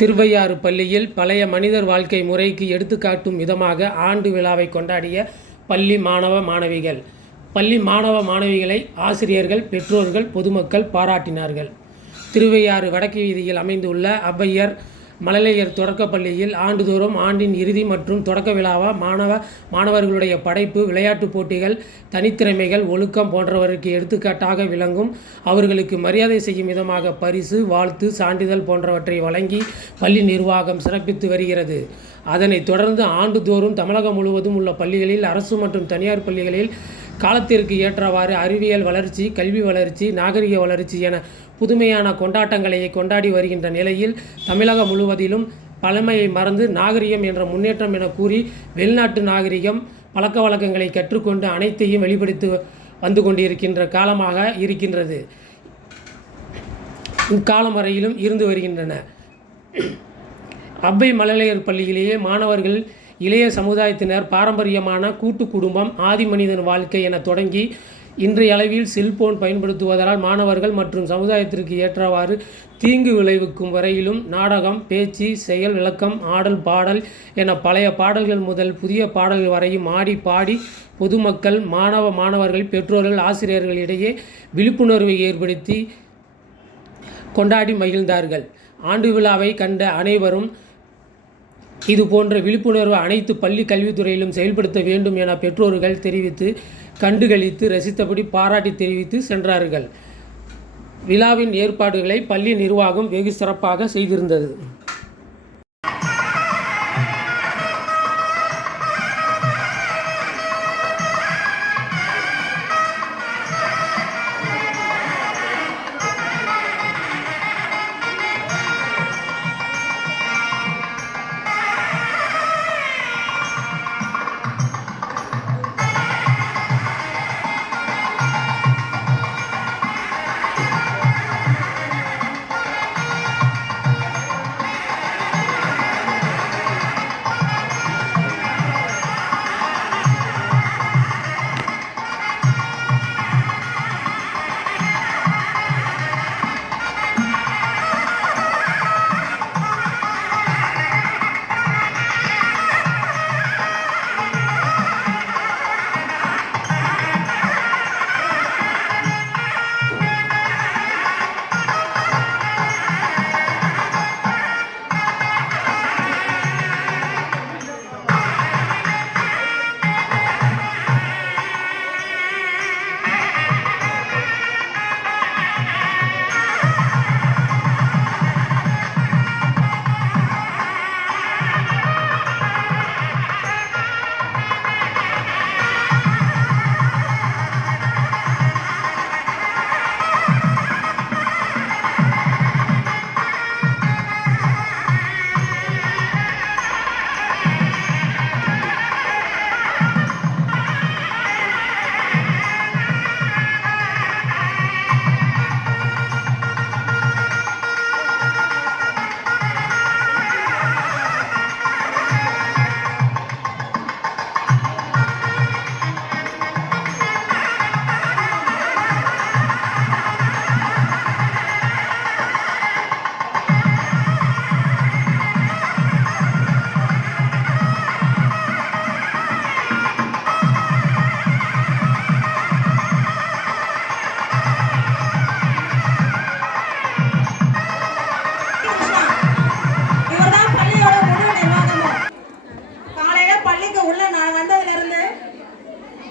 திருவையாறு பள்ளியில் பழைய மனிதர் வாழ்க்கை முறைக்கு எடுத்துக்காட்டும் விதமாக ஆண்டு விழாவை கொண்டாடிய பள்ளி மாணவ மாணவிகள். பள்ளி மாணவ மாணவிகளை ஆசிரியர்கள், பெற்றோர்கள், பொதுமக்கள் பாராட்டினார்கள். திருவையாறு வடக்கு வீதியில் அமைந்துள்ள ஔவையார் மழலையர் தொடக்கப்பள்ளியில் ஆண்டுதோறும் ஆண்டின் இறுதி மற்றும் தொடக்க விழாவா மாணவர்களுடைய படைப்பு, விளையாட்டுப் போட்டிகள், தனித்திறமைகள், ஒழுக்கம் போன்றவருக்கு எடுத்துக்காட்டாக விளங்கும். அவர்களுக்கு மரியாதை செய்யும் விதமாக பரிசு, வாழ்த்து, சான்றிதழ் போன்றவற்றை வழங்கி பள்ளி நிர்வாகம் சிறப்பித்து வருகிறது. அதனைத் தொடர்ந்து ஆண்டுதோறும் தமிழகம் முழுவதும் உள்ள பள்ளிகளில், அரசு மற்றும் தனியார் பள்ளிகளில் காலத்திற்கு ஏற்றவாறு அறிவியல் வளர்ச்சி, கல்வி வளர்ச்சி, நாகரிக வளர்ச்சி என புதுமையான கொண்டாட்டங்களை கொண்டாடி வருகின்ற நிலையில், தமிழகம் முழுவதிலும் பழமையை மறந்து நாகரிகம் என்ற முன்னேற்றம் என கூறி வெளிநாட்டு நாகரிகம், பழக்க வழக்கங்களை கற்றுக்கொண்டு அனைத்தையும் வெளிப்படுத்தி வந்து கொண்டிருக்கின்ற காலமாக இருக்கின்றது. இக்காலம் வரையிலும் இருந்து வருகின்றன. ஔவை மழலையர் பள்ளியிலேயே மாணவர்கள் இளைய சமுதாயத்தினர் பாரம்பரியமான கூட்டு குடும்பம், ஆதி மனிதன் வாழ்க்கை என தொடங்கி இன்றைய அளவில் செல்போன் பயன்படுத்துவதால் மாணவர்கள் மற்றும் சமுதாயத்திற்கு ஏற்றவாறு தீங்கு விளைவிக்கும் வரையிலும் நாடகம், பேச்சு, செயல் விளக்கம், ஆடல், பாடல் என பழைய பாடல்கள் முதல் புதிய பாடல்கள் வரையும் ஆடி பாடி பொதுமக்கள், மாணவர்கள், பெற்றோர்கள், ஆசிரியர்களிடையே விழிப்புணர்வை ஏற்படுத்தி கொண்டாடி மகிழ்ந்தார்கள். ஆண்டு விழாவை கண்ட அனைவரும் இது போன்ற விழிப்புணர்வு அனைத்து பள்ளி கல்வித்துறையிலும் செயல்படுத்த வேண்டும் என பெற்றோர்கள் தெரிவித்து, கண்டுகளித்து, ரசித்தபடி பாராட்டி தெரிவித்து சென்றார்கள். விழாவின் ஏற்பாடுகளை பள்ளி நிர்வாகம் வெகு சிறப்பாக செய்திருந்தது.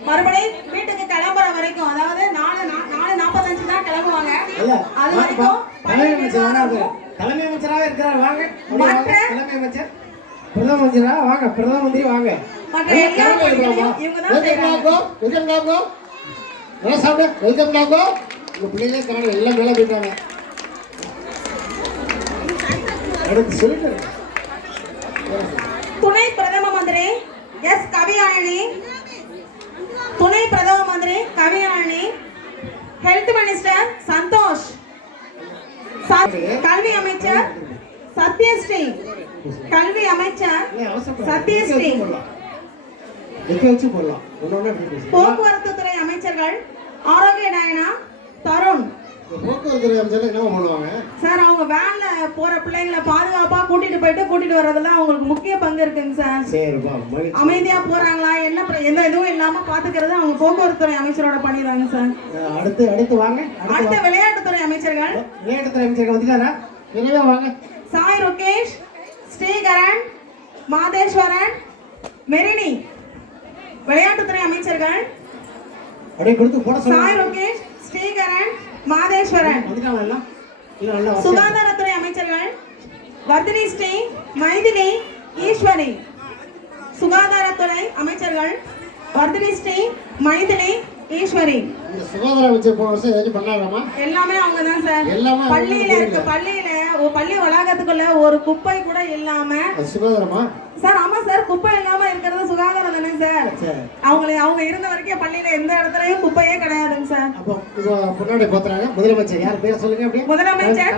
மறுபடியும் வீட்டுக்கு கிளம்புற வரைக்கும், அதாவது 4:45 தான் கிளம்புவாங்க. அது வரைக்கும் தலைமை அமைச்சராக இருக்கிறார். வாங்க தலைமை அமைச்சர், பிரதம மந்திரா வாங்க, பிரதம மந்திரி வாங்க. பிள்ளைங்களே காணும், எல்லாம் மேல போயிட்டாங்க. துணை பிரதம மந்திரி எஸ் கவியாழினி, துணை பிரதம மந்திரி கவியாழினி, ஹெல்த் மினிஸ்டர் சந்தோஷ், கல்வி அமைச்சர் சத்யஸ்ரீ, கல்வி அமைச்சர் சத்யஸ்ரீ, போக்குவரத்து துறை அமைச்சர்கள் ஆரோக்கிய நாயனா தருண், போக்குவரத்து அமைச்சர் என்ன பண்ணுவாங்க சார் அவங்க வேன்ல போற பிள்ளைங்களை பாதுகாப்பா கூட்டிட்டு வர்றதுல அவங்களுக்கு முக்கிய பங்கு இருக்குங்க சார். சரிப்பா. அமைதியா போறாங்களா எந்த இதுவும் இல்லாம பாத்துக்கிறது அவங்க போக்குவரத்துறை அமைச்சரோட பணிதாங்க சார். அடுத்து வாங்க. அடுத்த விளையாட்டுத்துறை அமைச்சர்கள் வந்துட்டாரா? விரைவா வாங்க. சாய் ருகேஷ், ஸ்ரீகரன், மாதேஸ்வரன், மெரினி. விளையாட்டுத்துறை அமைச்சர்கள் அப்படியே கொடுத்து போட சொல்லுங்க. சாய் ருகேஷ், ஸ்ரீகரன், மாதேஸ்வரன். சுகாதாரத்துறை அமைச்சர்கள் வர்தினி ஸ்ரீ, மைதிலி, ஈஸ்வரி. சுகாதாரத்துறை அமைச்சர்கள் வர்தினி ஸ்ரீ, மைதிலி, ஈஸ்வரி. இந்த சுகாதார அமைச்சர் போன வருஷம் ஏதாச்சும் பண்ணாராமா? எல்லாமே அவங்க தான் சார். பள்ளியில பள்ளி வளாகத்துக்குள்ள ஒரு குப்பை கூட இல்லாம. சுகாதாரமா சார்? ஆமா சார், குப்பை இல்லாம இருக்கிறது சுகாதாரம் தானே சார். அவங்க இருந்த வரைக்கும் பள்ளியில எந்த இடத்துலயும் குப்பையே கிடையாதுங்க சார். அப்போ முன்னாடி போத்துறாங்க. முதலமைச்சர் யார் பேர் சொல்லுங்க? அப்படியே முதலமைச்சர்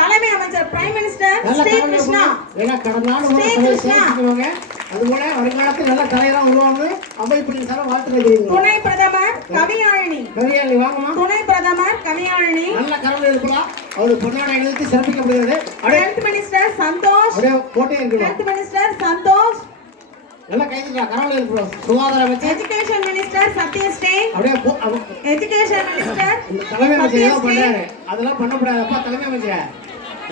தலைமை அமைச்சர் பிரைம் மினிஸ்டர் ஸ்ரீ கிருஷ்ணா. ஏன்னா கடந்த நாள் அதுபோல வருங்காலத்தில் நல்ல தலைவரா உருவாங்க. அமைப்பு சார் வாழ்த்து. துணை பிரதமர் கவியாழினி. வாங்கம்மா. துணை பிரதமர் கவியாழினி நல்ல கரல் எழுப்பலாம். அவரு பொன்னாடை எழுதி சிறப்பிக்கப்படுகிறது. Health minister Santhosh. போட்டே இருக்கணும். ஹெல்த் மினிஸ்டர் சந்தோஷ் நல்ல கைதுடா. கரல் எழுப்பலாம். சுகாதார அமைச்சர் எஜுகேஷன் மினிஸ்டர் சத்யஸ்ரீ. அப்படியே எஜுகேஷன் மினிஸ்டர் தலைமை அமைச்சர் ஏதோ பண்றாரு. அதெல்லாம் பண்ணக்கூடாதுப்பா. தலைமை அமைச்சர்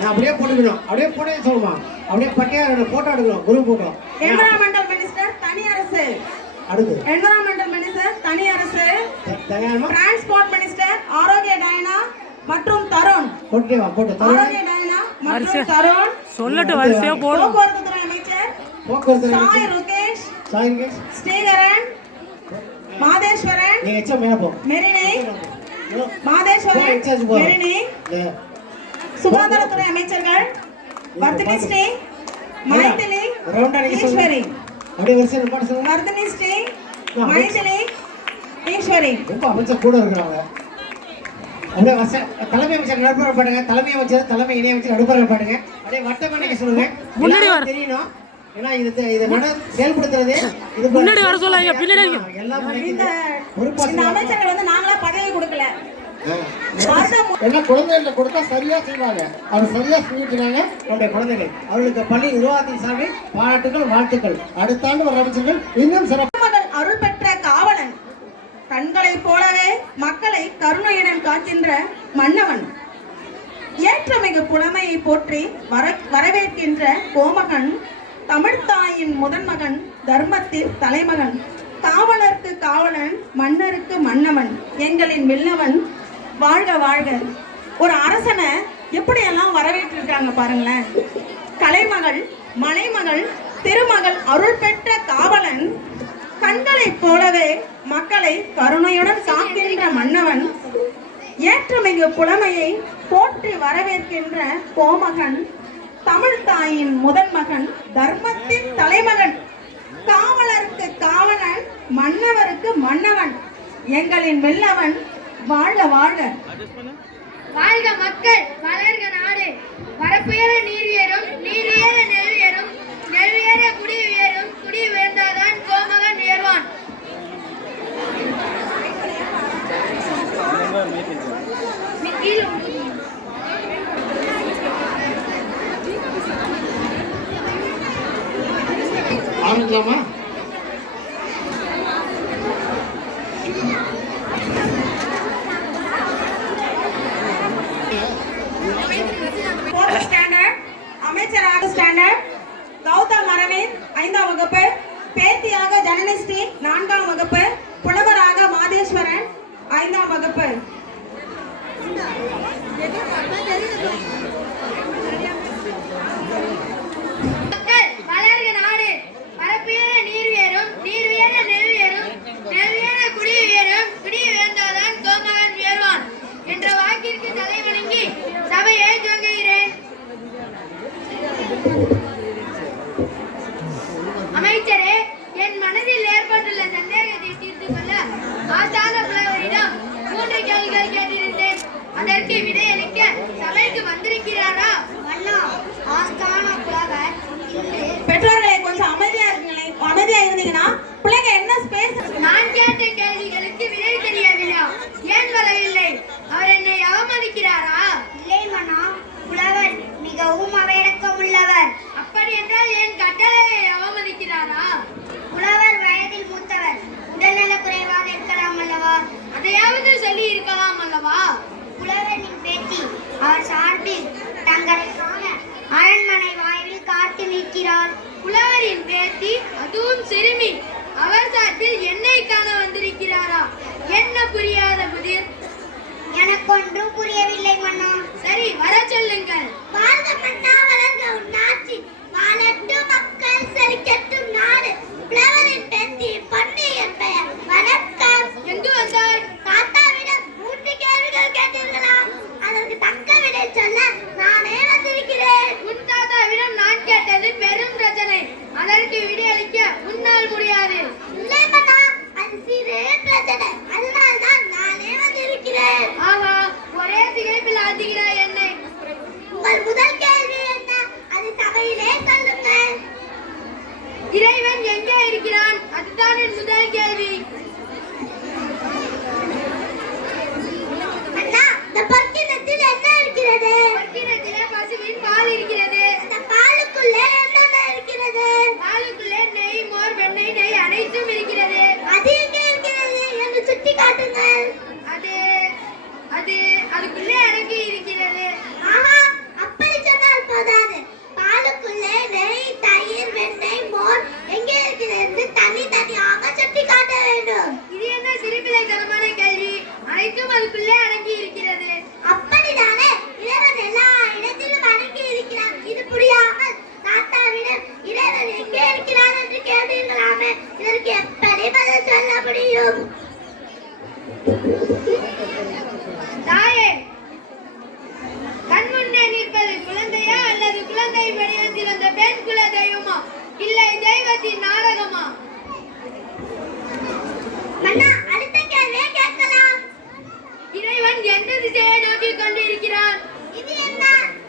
அப்படியே போட்டுக்கணும். அப்படியே போட்டே சொல்லுமா. அப்படியே பட்டியா போட்டோ எடுக்கணும். Group photo. என்விரான்மெண்டல் மினிஸ்டர் தனி அரசு. அடுத்து என்விரான்மெண்டல் மினிஸ்டர் தனி அரசு. டிரான்ஸ்போர்ட் மினிஸ்டர் ஆரோக்கிய டயனா மற்றும் தருண். போட்டு ஆரோக்கிய டயனா மற்றும் தருண் சொல்லட்டு வரிசையா போடு. போக்குவரத்துறை அமைச்சர் சாய் ருகேஷ், ஸ்ரீகரன், மாதேஸ்வரன், மெரினி. மாதேஸ்வரன், மெரினி. சுகாதாரத்துறை அமைச்சர்கள் வர்தினி ஸ்ரீ, மைதிலி, ஈஸ்வரி. வர்தினி ஸ்ரீ, மைதிலி, ஈஸ்வரி. அமைச்சர் கூட இருக்கிறாங்க. அப்படியே தலைமை அமைச்சர் நடுப்புற பாடுங்க. தலைமை அமைச்சர் தலைமை இணை அமைச்சர் நடுப்புற பாடுங்க. அப்படியே வட்டமணிக்க சொல்லுங்க. தெரியணும். ஏன்னா இதை செயல்படுத்துறது முன்னாடி வர சொல்லாங்க. பின்னாடி இந்த அமைச்சர்கள் வந்து நாங்களா பதவி கொடுக்கல. என்ன குழந்தைகளை கொடுத்தா சரியா செய்வாங்க. அவர் சரியா செஞ்சுக்கிறாங்க. அவருடைய குழந்தைகள் அவர்களுக்கு பள்ளி நிர்வாகத்தின் சார்பில் பாராட்டுகள், வாழ்த்துக்கள். அடுத்த ஆண்டு வர அமைச்சர்கள் இன்னும் சிறப்பு. அருள் பெற்ற காவலன், கண்களை போலவே மக்களை கருணையுடன் காக்கின்ற மன்னவன், ஏற்றமிகு புலமையை போற்றி வரவேற்கின்ற கோமகன், தமிழ்த்தாயின் முதன்மகன், தர்மத்தின் தலைமகன், காவலருக்கு காவலன், மன்னருக்கு மன்னவன், எங்களின் வில்லவன், வாழ்க வாழ்க. ஒரு அரசனை எப்படியெல்லாம் வரவேற்றிருக்காங்க பாருங்களேன். கலைமகள், மலைமகள், திருமகள், அருள் பெற்ற காவலன், கண்களைப் போலவே மக்களை கருணையுடன் காக்கின்ற மன்னவன், ஏற்றமிகு புலமையை போற்றி வரவேற்கின்ற கோமகன், தமிழ் தாயின் முதன்மகன், தர்மத்தின் தலைமகன், காவலருக்கு காவலன், மன்னவருக்கு மன்னவன், எங்களின் வெல்லவன், வாழ்க வாழ்க. வாழ்க மக்கள், வளர்க நாடு. வரப்புயர நீர் ஏறும், நீர் ஏற நெல் ஏறும், நெல் ஏற குடி உயரும், குடி உயர்ந்தாதான் கோமகன் உயர்வான். ஆரம்பிக்கலாமா? அமைச்சராக ஸ்டாண்டர்ட் கௌதம் அரவிந்த் 5ஆம் வகுப்பு, பேத்தியாக ஜனனிஸ்ரீ 4ஆம் வகுப்பு, புலவராக மாதேஸ்வரன் 5ஆம் வகுப்பு. மக்கள், வளர்க நாடு. வரப்புயர நீர் உயரும், நீர் உயர நெல் உயரும், நெல் ஏற குடி உயரும், குடி உயர்ந்தாதான் கோமகன் உயர்வான் என்ற வாக்கிற்கு தலைவணங்கி சபையை துவங்குகிறேன். அமைச்சரே, என் மனதில் ஏற்பட்டுள்ள சந்தேகத்தை தீர்த்து கொள்ள ஆஸ்தான புலவரிடம் 3 கேள்விகள் கேட்டிருந்தேன். அதற்கு விடையளிக்க சபைக்கு வந்திருக்கிறாரா? ஆஸ்தான புலவர் பெற்றோர்களே கொஞ்சம் அமைதியா இருந்தீங்கன்னா பிள்ளைங்க என்ன ஸ்பேஸ். நான் கேட்ட கேள்விகளுக்கு விடை தெரியவில்லை. ஏன் வரவில்லை? அவர் என்னை என்ன புரியாத புதிர்? எனக்கொன்றும் புரியவில்லை மன்னா. சரி, வர சொல்லுங்கள். வாழ்க மன்னா, வளர்க உன்னாட்சி, வாழட்டும் மக்கள், செழிக்கட்டும் நாடு. புலவரின் பெண்டி பொன்னி என் பெயர். வணக்கம். எங்கு வந்தாய்? தாத்தாவிடம் 3 கேள்விகள் கேட்டீர்களாம். அதற்கு தக்க விடை சொல்ல நானே வந்திருக்கிறேன். உன் தாத்தாவிடம் நான் கேட்டது பெரும் பிரச்சனை. அதற்கு விடையளிக்க உன்னால் முடியாது. இல்லை மன்னா, அது சிறு பிரச்சனை. அதனால்தான் நானே வந்திருக்கிறேன். ஆஹா, ஒரே திகைப்பில் ஆழ்த்துகிறாய் என்னை. உங்கள் முதல் கேள்வி என்ன? அது சபையிலே சொல்லுங்கள். இறைவன் எங்கே இருக்கிறான்? அதுதான் என் முதல் கேள்வி. அண்ணா, இந்த பக்கினத்தில் என்ன இருக்கிறது? பக்கினத்திலே பசுவின் பால் இருக்கிறது. அந்த பாலுக்குள்ளே என்னென்ன இருக்கிறது? பாலுக்குள்ளே நெய், மோர், வெண்ணெய், நெய் அனைத்தும் இருக்கிறது. அது எங்கே இருக்கிறது என்று சுட்டி காட்டுங்கள். அதுக்குள்ளே அடங்கி இருக்கிறது. ஆஹா, அப்படி சொன்னால் போதாது. பாலுக்குள்ளே நெய், தயிர், வெண்ணெய், மோர் எங்கே இருக்கிறது என்று தனித்தனியாக சுட்டி காட்ட வேண்டும். இது என்ன சிறுபிள்ளைத்தனமான கேள்வி? அனைத்தும் அதுக்குள்ளே அடங்கி இருக்கிறது. அப்படிதானே இறைவன் எல்லா இடத்திலும் அடங்கி இருக்கிறான். இது புரியாமல் தாத்தாவிடம் இறைவன் எங்கே இருக்கிறான் என்று கேட்டீர்களாமே, இதற்கு எப்படி பதில் சொல்ல முடியும்? தாயே, கண் முன்னே நிற்பது குழந்தையா அல்லது குழந்தை வடிவத்தில் அந்த பெண் குல தெய்வமா, இல்லை தெய்வத்தின் நாடகமா? மன்னா, அடுத்த கேள்வியை கேட்கலாம். இறைவன் எந்த திசையை நோக்கி கொண்டிருக்கிறான்? இது என்ன?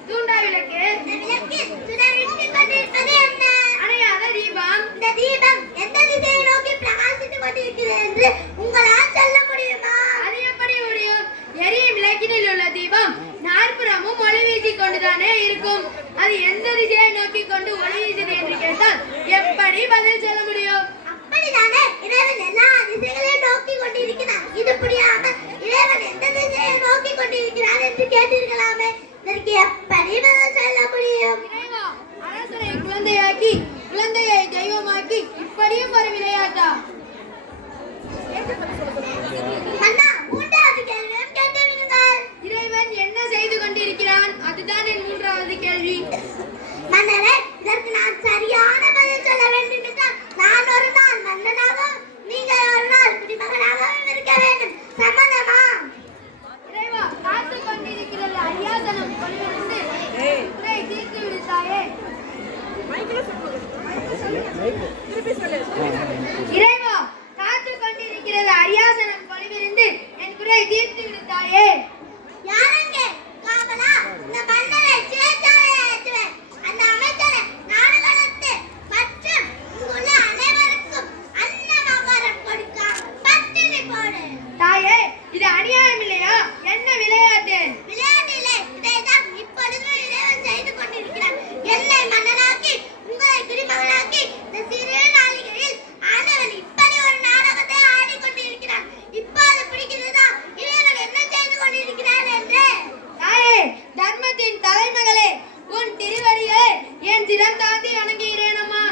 தூண்டா விளக்கு. இந்த விளக்கில் சுடர்விட்டுக் கொண்டிருப்பது என்ன? அணையாத தீபம். இந்த தீபம் எந்த திசையை நோக்கி பிரகாசித்துக் கொண்டிருக்கிறது என்று உங்களால் சொல்ல முடியுமா? அது எப்படி முடியும்? எரியும் விளக்கினில் உள்ள தீபம் நாற்புறமும் ஒளி வீசிக் கொண்டுதானே இருக்கும். அது எந்த திசையை நோக்கி கொண்டு ஒளி வீசுது என்று கேட்டால் எப்படி பதில் சொல்ல முடியும்? அப்படிதானே இறைவன் எல்லா திசைகளையும் நோக்கி கொண்டிருக்கிறான். இது புரியாமல் இறைவன் எந்த திசையை நோக்கி கொண்டிருக்கிறான் என்று கேட்டீர்களாமே, இதற்கு எப்படி பதில் சொல்ல முடியும்? இறைவா, அரசரை குழந்தையாக்கி குழந்தையை தெய்வமாக்கி இப்படியும் ஒரு விளையாட்டா? அண்ணா, 3வது கேள்வியும் கேட்டுவிடுங்கள். இறைவன் என்ன செய்து கொண்டிருக்கிறான்? அதுதான் என் 3வது கேள்வி. மன்னரே, இதற்கு நான் சரியான பதில் சொல்ல வேண்டும் என்றால் நான் ஒரு நாள் மன்னனாகவும் நீங்கள் ஒரு நாள் குடிமகனாகவும் இருக்க வேண்டும். சம்மதமா? இறைவா, காத்து கொண்டிருக்கிறது அரியாசனம் கொள்ளிருந்து குறை தீர்த்து விடுத்தாயே. இறைவா, காத்து கொண்டிருக்கிறது அரியாசனம் கொள்ளிருந்து என் குறை தீர்த்து விடுத்தாயே. யாரங்கே காவலா? இந்த மன்னரை சிறைச்சாலையை ஏற்றுவேன். அந்த அமைச்சரை நாடுகடத்து மற்றும் இங்குள்ள அனைவருக்கும் அன்னமாகாரம் கொடுக்காம பட்டினி போடு. தாயே, இது அநியாயம் இல்லையா? என்ன விளையாட்டு? விளையாட்டு இல்லை, இதைதான் இப்பொழுது இறைவன் செய்து கொண்டிருக்கிறான். என்னை மன்னனாக்கி உங்களை குடிமகனாக்கி இந்த சிறு நாளிகையில் ஆண்டவன் இப்படி ஒரு நாடகத்தை ஆடிக்கொண்டிருக்கிறான். இப்போது பிடிக்கிறதா இறைவன் என்ன செய்து கொண்டிருக்கிறான் என்று? தாயே, தர்மத்தின் தலைமகளே, உன் திருவடியை என் சிரம் தாண்டி வணங்குகிறேன் அம்மா.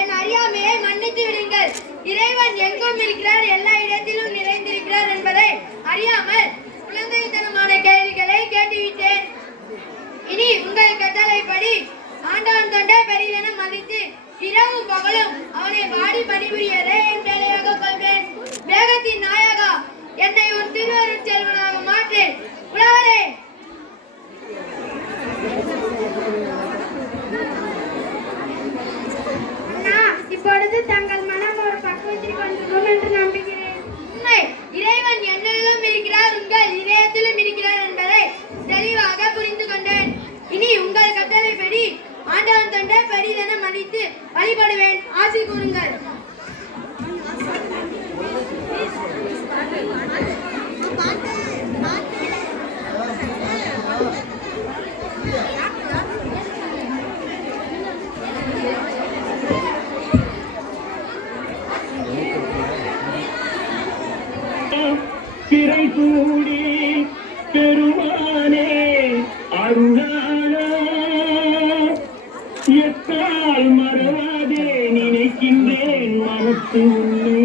என் அறியாமையை மன்னித்து விடுங்கள். இறைவன் எங்கும் இருக்கிறார், எல்லா இடத்திலும் நிறைந்திருக்கிறார் என்பதை அறியாமல் குழந்தைத்தனமான கேள்விகளை கேட்டுவிட்டேன். இனி உங்கள் கட்டளைப்படி ஆண்டவன் தொண்டை பெரியதென மதித்து இரவும் பகலும் அவனை பாடி பணிபுரியதை என் வேலையாக கொள்வேன். வேகத்தின் நாயகா, என்னை உன் திருவருட் செல்வனாக மாற்று. உழவரே, இப்பொழுது தங்கள் மனம் ஒரு பக்குவத்தில் கொண்டிருக்கும் என்று நம்புகிறேன். உண்மை, இறைவன் என்னிலும் இருக்கிறார், உங்கள் இதயத்திலும் இருக்கிறார் என்பதை தெளிவாக புரிந்து கொண்டேன். இனி உங்கள் கட்டளைப்படி ஆண்டவன் தொண்டை பெரிதென மதித்து வழிபடுவேன். ஆசி கூறுங்கள். திரை சூடி பெருமானே அருளாளா, எத்தால் மறவாதே நினைக்கின்றேன் மனத்து உன்னை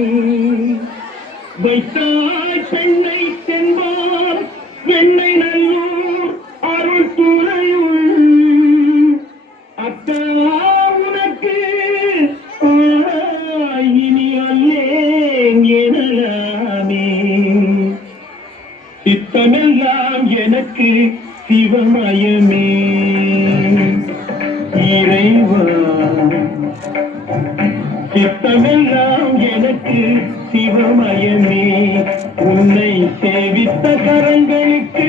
வைத்தாய் பெண்ணை தென்பார் வெண்ணை நல்லூர் அருள் துறையுள் அக்கா உனக்கு இனி அல்லேன் எனலாமே சித்தமெல்லாம் எனக்கு சிவமயமே இறைவா சித்தமெல்லாம் எனக்கு சிவமயமே உன்னை சேவித்த கரங்களுக்கு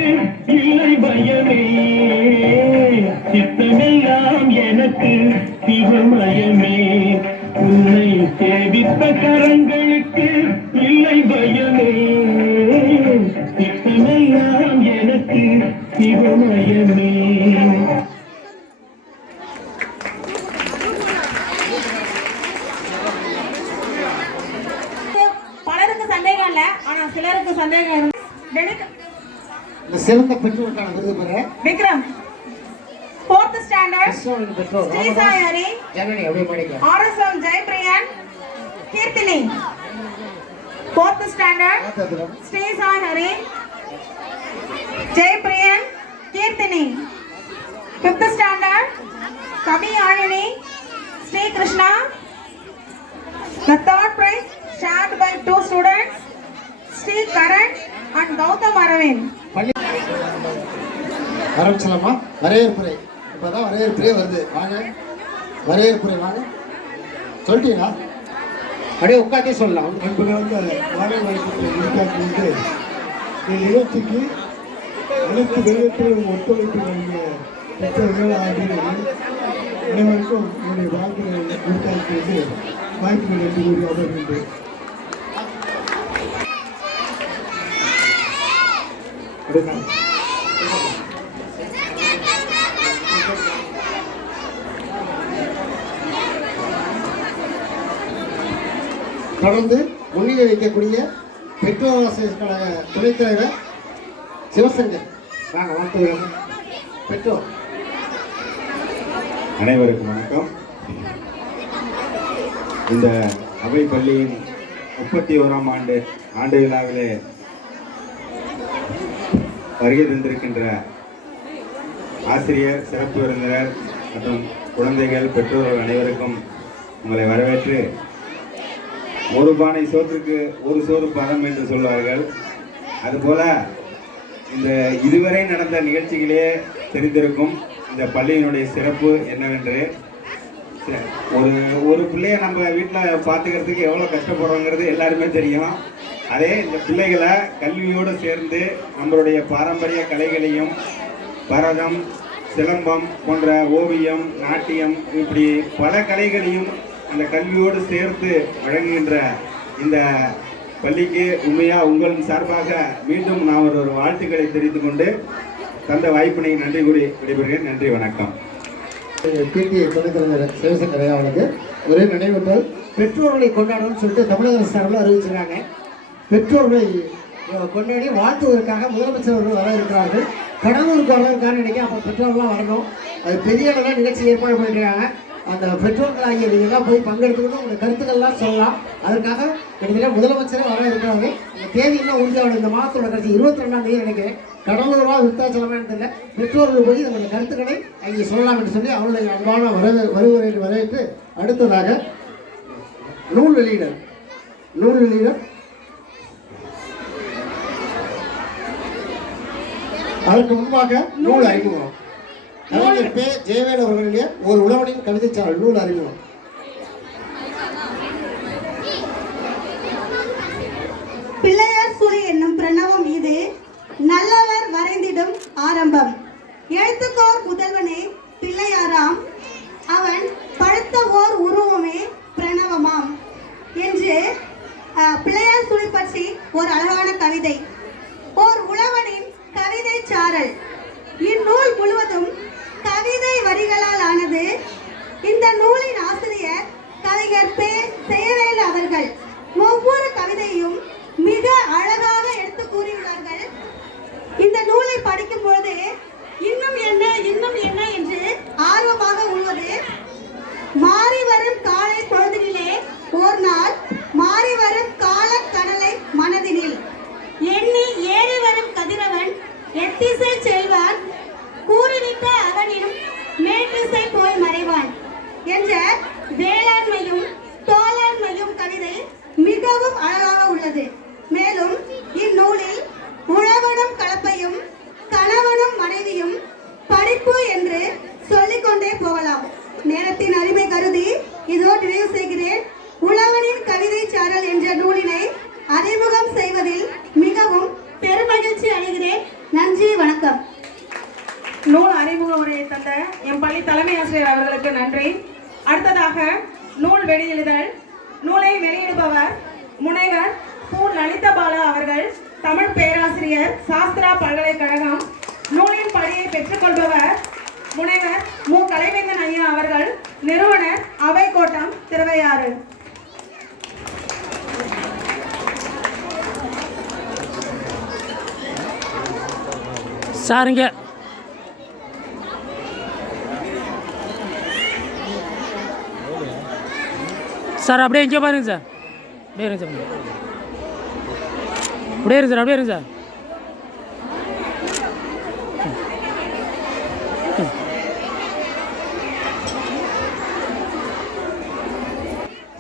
இல்லை பயமே சித்தமெல்லாம் எனக்கு சிவமயமே உன்னை சேவித்த கரங்களுக்கு இல்லை பயமே சித்தமெல்லாம் எனக்கு சிவமயமே. பலருக்கு சந்தேகம் இல்ல, ஆனா சிலருக்கு சந்தேகம் இருக்கு. இந்த சிறந்த பெற்றோருக்கான விருது பெற விக்ரம் 4th ஸ்டாண்டர்ட் கிறிஸ்தவனின் பெற்றோர் ஸ்ரீ சாய் ஹரி, ஜனனி அப்படியே படிக்கலாம். RSM Jayapriyan, Keerthini. 4th standard Sri Sai Hari, Jayapriyan, Keerthini. 5th standard Kavi Azhini, Sri Krishna. The third prize shared by 2 students, Sri Karan and Gautam Aravind. ஆரம்பிச்சலாமா? வரவேற்புரை. இப்பதான் வரவேற்புரை வருது. வாங்க வரவேற்புரை வாங்க. சொல்லிட்டீங்களா? அப்படியே உட்காந்தே சொல்லலாம். அன்புகளார்ந்த வாழை வாய்ப்புகளை உருவாக்கிவிட்டு இந்த நிகழ்ச்சிக்கு அனைத்து விதத்திலும் ஒத்துழைப்பு வழங்கிய பெற்றோர்கள் ஆகியோர்கள் அனைவருக்கும் என்னுடைய வாழ்க்கையை உருவாக்கியது வாய்ப்புகள் என்று கூறி அமர்கின்றேன். தொடர்ந்து முன்னிலை வைக்கக்கூடிய பெற்றோர் ஆசிரியர் கழக துணைத் தலைவர் சிவசங்கர் வாங்க வாழ்த்துகிறோம். பெற்றோர் அனைவருக்கும் வணக்கம். இந்த அவை பள்ளியின் 31ஆம் ஆண்டு விழாவிலே வருகை தந்திருக்கின்ற ஆசிரியர், சிறப்பு விருந்தினர் மற்றும் குழந்தைகள், பெற்றோர்கள் அனைவருக்கும் உங்களை வரவேற்று, ஒரு பானை சோற்றுக்கு ஒரு சோறு பதம் என்று சொல்வார்கள். அதுபோல இந்த இதுவரை நடந்த நிகழ்ச்சிகளே தெரிந்திருக்கும் இந்த பள்ளியினுடைய சிறப்பு என்னவென்று. ஒரு பிள்ளைய நம்ம வீட்டில் பார்த்துக்கிறதுக்கு எவ்வளோ கஷ்டப்படுறோங்கிறது எல்லாருமே தெரியும். அதே இந்த பிள்ளைகளை கல்வியோடு சேர்ந்து நம்மளுடைய பாரம்பரிய கலைகளையும், பரதம், சிலம்பம் போன்ற ஓவியம், நாட்டியம், இப்படி பல கலைகளையும் அந்த கல்வியோடு சேர்த்து வழங்குகின்ற இந்த பள்ளிக்கு உண்மையாக உங்களின் சார்பாக மீண்டும் நான் ஒரு வாழ்த்துக்களை தெரிவித்துக் கொண்டு தந்த வாய்ப்பினை நன்றி கூறி விடைபெறுகிறேன். நன்றி, வணக்கம். பிடிஏ துணைத் தலைவர் சிவசங்கர் அவர்களுக்கு ஒரே நினைவுகள். பெற்றோர்களை கொண்டாடணும்னு சொல்லிட்டு தமிழக அரசு சார்பில் அறிவிச்சிருக்காங்க. பெற்றோர்களை கொண்டாடி வாழ்த்துவதற்காக முதலமைச்சர் அவர்கள் வர இருக்கிறார்கள். கடவுளுக்கு வர இருக்காருன்னு நினைக்கிறேன். அப்போ பெற்றோர்கள்லாம் வரணும். அது பெரிய அளவில் நிகழ்ச்சி ஏற்பாடு பண்ணியிருக்காங்க. அந்த பெற்றோர்களாகிய நீங்கள்லாம் போய் பங்கெடுத்துக்கணும், உங்கள் கருத்துக்கள்லாம் சொல்லலாம். அதற்காக கிட்டத்தட்ட முதலமைச்சரே வர இருக்கிறாங்க. இந்த தேதி இன்னும் உறுதியாகும். இந்த மாதத்தோட கடைசி 22ஆம் தேதி நினைக்கிறேன். கடலூரா விருத்தாச்சலமானு தெரியல. பெற்றோர்கள் போய் தங்களுடைய கருத்துக்களை அங்கே சொல்லலாம் என்று சொல்லி அவர்களை அன்பான வருவரை வரவேற்று, அடுத்ததாக நூல் வெளியிடர் அதற்கு முன்பாக நூல் அறிமுகம். கவிஞர் பே. ஜெயவேல் அவர்களுடைய ஒரு உழவனின் கவிதை சாரல் நூல் அறிமுகம். பிள்ளையார் சுழி என்னும் பிரணவம் இது நல்லவர் வரைந்திடும் ஆரம்பம். எழுத்துக்கோர் முதல்வனே பிள்ளையாராம், அவன் படுத்த ஓர் உருவமே பிரணவமாம் என்று பிள்ளையார் சுழி பற்றி ஒரு அழகான கவிதை. ஓர் உழவனின் கவிதை சாரல். இந்நூல் முழுவதும் கவிதை வரிகளால் ஆனது. இந்த நூலின் ஆசிரியர் கவிஞர் பே. ஜெயவேல் அவர்கள். ஒவ்வொரு கவிதையும் மிக அழகாக எடுத்து கூறியுள்ளார்கள். இந்த நூலை படிக்கும்போது இன்னும் என்ன என்று ஆர்வமாக உள்ளது. மாறி வரும் காலை பொழுதினிலே ஓர் நாள் மாறி வரும் கால கடலை மனதினில் ஆசிரியர் அவர்களுக்கு நன்றி. அடுத்ததாக நூல் வெளியிடுதல். நூலை வெளியிடுபவர் முனைவர் பூ லலிதபாலா அவர்கள், தமிழ் பேராசிரியர், சாஸ்திரா பல்கலைக்கழகம். நூலின் பணியை பெற்றுக்கொள்பவர் முனைவர் மு கலைவேந்தன் ஐயா அவர்கள், நிறுவனர் அவை கோட்டம், திருவையாறு. சாருங்க சார் அப்படியே இங்கே பாருங்க சார், அப்படியே இருங்க சார், அப்படியே இருங்க சார், அப்படியே இருங்க சார்.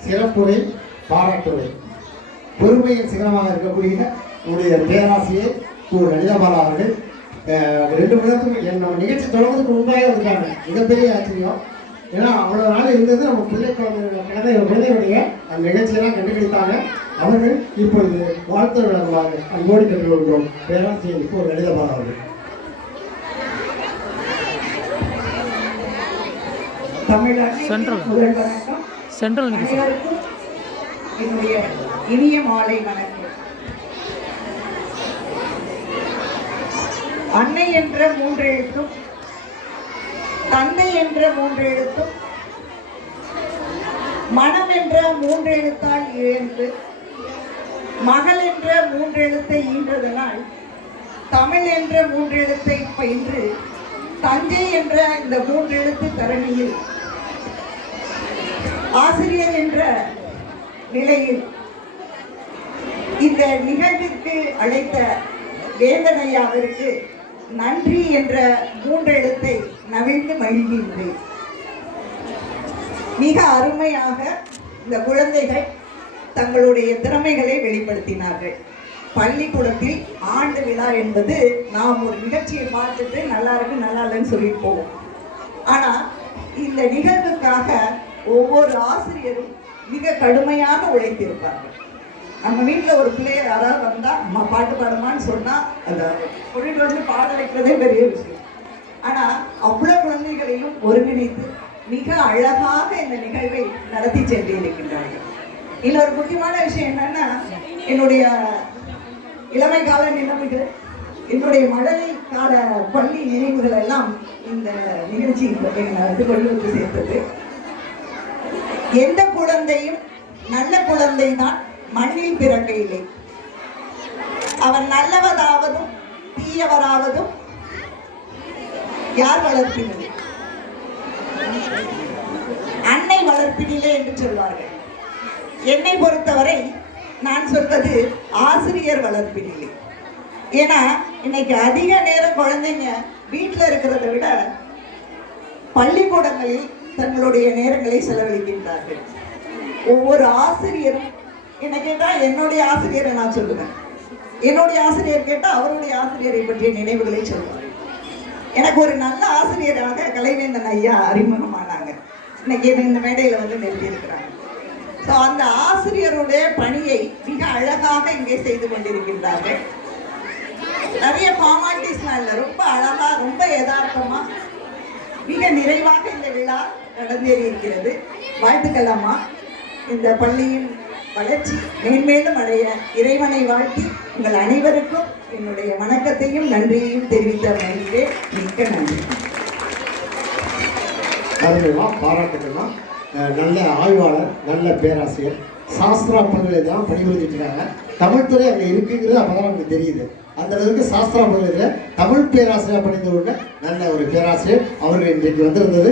சிறப்புரை, பாராட்டுரை. பொறுமையின் சிகரமாக இருக்கக்கூடிய உங்களுடைய பேராசிரியர் கு லலிதபாலா அவர்கள் 2 மணி நேரத்துக்கு நம்ம நிகழ்ச்சி தொடங்குறதுக்கு முன்பாக இருக்காங்க. மிகப்பெரிய ஆச்சரியம். ஏன்னா அவ்வளோ நாள் இருந்தது நம்ம குழந்தைகளுடைய அந்த நிகழ்ச்சியெல்லாம் கண்டுபிடித்தாங்க. அவர்கள் இப்பொழுது வாழ்த்து வழங்குவாங்க. அன்போடு கேட்டுக்கொள்கிறோம் பேராசிரியர் கு லலிதபாலா அவர்கள். சென்ட்ரல் அனைவருக்கும் என்னுடைய இனிய மாலை வணக்கம். அன்னை என்ற 3 எழுத்தும், தந்தை என்ற 3 எழுத்தும், மனம் என்ற 3 எழுத்தால் இழந்து, மகள் என்ற 3 எழுத்தை ஈன்றதனால் தமிழ் என்ற 3 எழுத்தை பயின்று தஞ்சை என்ற இந்த 3 எழுத்து தரணியில் ஆசிரியர் என்ற நிலையில் இந்த நிகழ்விற்கு அழைத்த வேந்தனையாவிற்கு நன்றி என்ற 3 எழுத்தை நவிழ்ந்து மகிழ்கின்றேன். மிக அருமையாக இந்த குழந்தைகள் தங்களுடைய திறமைகளை வெளிப்படுத்தினார்கள். பள்ளிக்கூடத்தில் ஆண்டு விழா என்பது நாம் ஒரு நிகழ்ச்சியை பார்த்துட்டு நல்லா இருக்கு நல்லா இல்லைன்னு சொல்லிட்டு போவோம். ஆனால் இந்த நிகழ்வுக்காக ஒவ்வொரு ஆசிரியரும் மிக கடுமையாக உழைத்திருப்பார்கள். நம்ம வீட்டில் ஒரு பிள்ளையர் யாராவது வந்தால் அம்மா பாட்டு பாடுமான்னு சொன்னால் அதை கொண்டுட்டு வந்து பாட வைக்கிறதே பெரிய விஷயம். ஆனால் அவ்வளோ குழந்தைகளையும் ஒருங்கிணைத்து மிக அழகாக இந்த நிகழ்வை நடத்தி சென்றிருக்கின்றார்கள். இன்னொரு முக்கியமான விஷயம் என்னன்னா, என்னுடைய இளமை கால நிலைமைகள், என்னுடைய மழலை கால பள்ளி நினைவுகள் எல்லாம் இந்த நிகழ்ச்சி கொண்டு வந்து சேர்த்தது. எந்த குழந்தையும் நல்ல குழந்தை தான் மண்ணில் பிறக்கையிலே. அவர் நல்லவராவதும் தீயவராவதும் யார் வளர்ப்பினிலே? அன்னை வளர்ப்பினிலே என்று சொல்வார்கள். என்னை பொறுத்தவரை நான் சொல்வது ஆசிரியர் வளர்ப்பினிலே. ஏன்னா இன்னைக்கு அதிக நேரம் குழந்தைங்க வீட்டில் இருக்கிறத விட பள்ளிக்கூடங்களில் தங்களுடைய நேரங்களை செலவழிக்கின்றார்கள். ஒவ்வொரு ஆசிரியரும் என்ன கேட்டால் என்னுடைய ஆசிரியரை நான் சொல்லுவேன், என்னுடைய ஆசிரியர் கேட்டால் அவருடைய ஆசிரியரை பற்றிய நினைவுகளை சொல்லுவார். எனக்கு ஒரு நல்ல ஆசிரியராக கலைவேந்தன் ஐயா அறிமுகமானாங்க. இன்னைக்கு இந்த மேடையில் வந்து நிறுத்தியிருக்கிறாங்க. ஸோ அந்த ஆசிரியருடைய பணியை மிக அழகாக இங்கே செய்து கொண்டிருக்கின்றார்கள். நிறைய ஃபார்மாலிட்டிஸ்லாம் இல்லை, ரொம்ப அழகாக ரொம்ப யதார்த்தமாக மிக நிறைவாக இந்த விழா நடந்தேறி இருக்கிறது. வாழ்த்துக்கள் அம்மா. இந்த பள்ளியின் வளர்ச்சி மேன்மேலும் அடைய இறைவனை வாழ்த்தி உங்கள் அனைவருக்கும் என்னுடைய வணக்கத்தையும் நன்றியையும் தெரிவித்த மகிழ்ச்சியே. மிக்க நன்றி. பாராட்டுக்கள்மா. நல்ல ஆய்வாளர், நல்ல பேராசிரியர், சாஸ்திரா பல்கலை தான் பணிபுரிஞ்சிட்டு இருக்காங்க. தமிழ்துறை அங்கே இருக்குங்கிறது அப்போ தான் நமக்கு தெரியுது. அந்த அளவுக்கு சாஸ்திரா பல்கலையில் தமிழ் பேராசிரியர் பணிந்து கொண்ட நல்ல ஒரு பேராசிரியர் அவர்கள் இன்றைக்கு வந்திருந்தது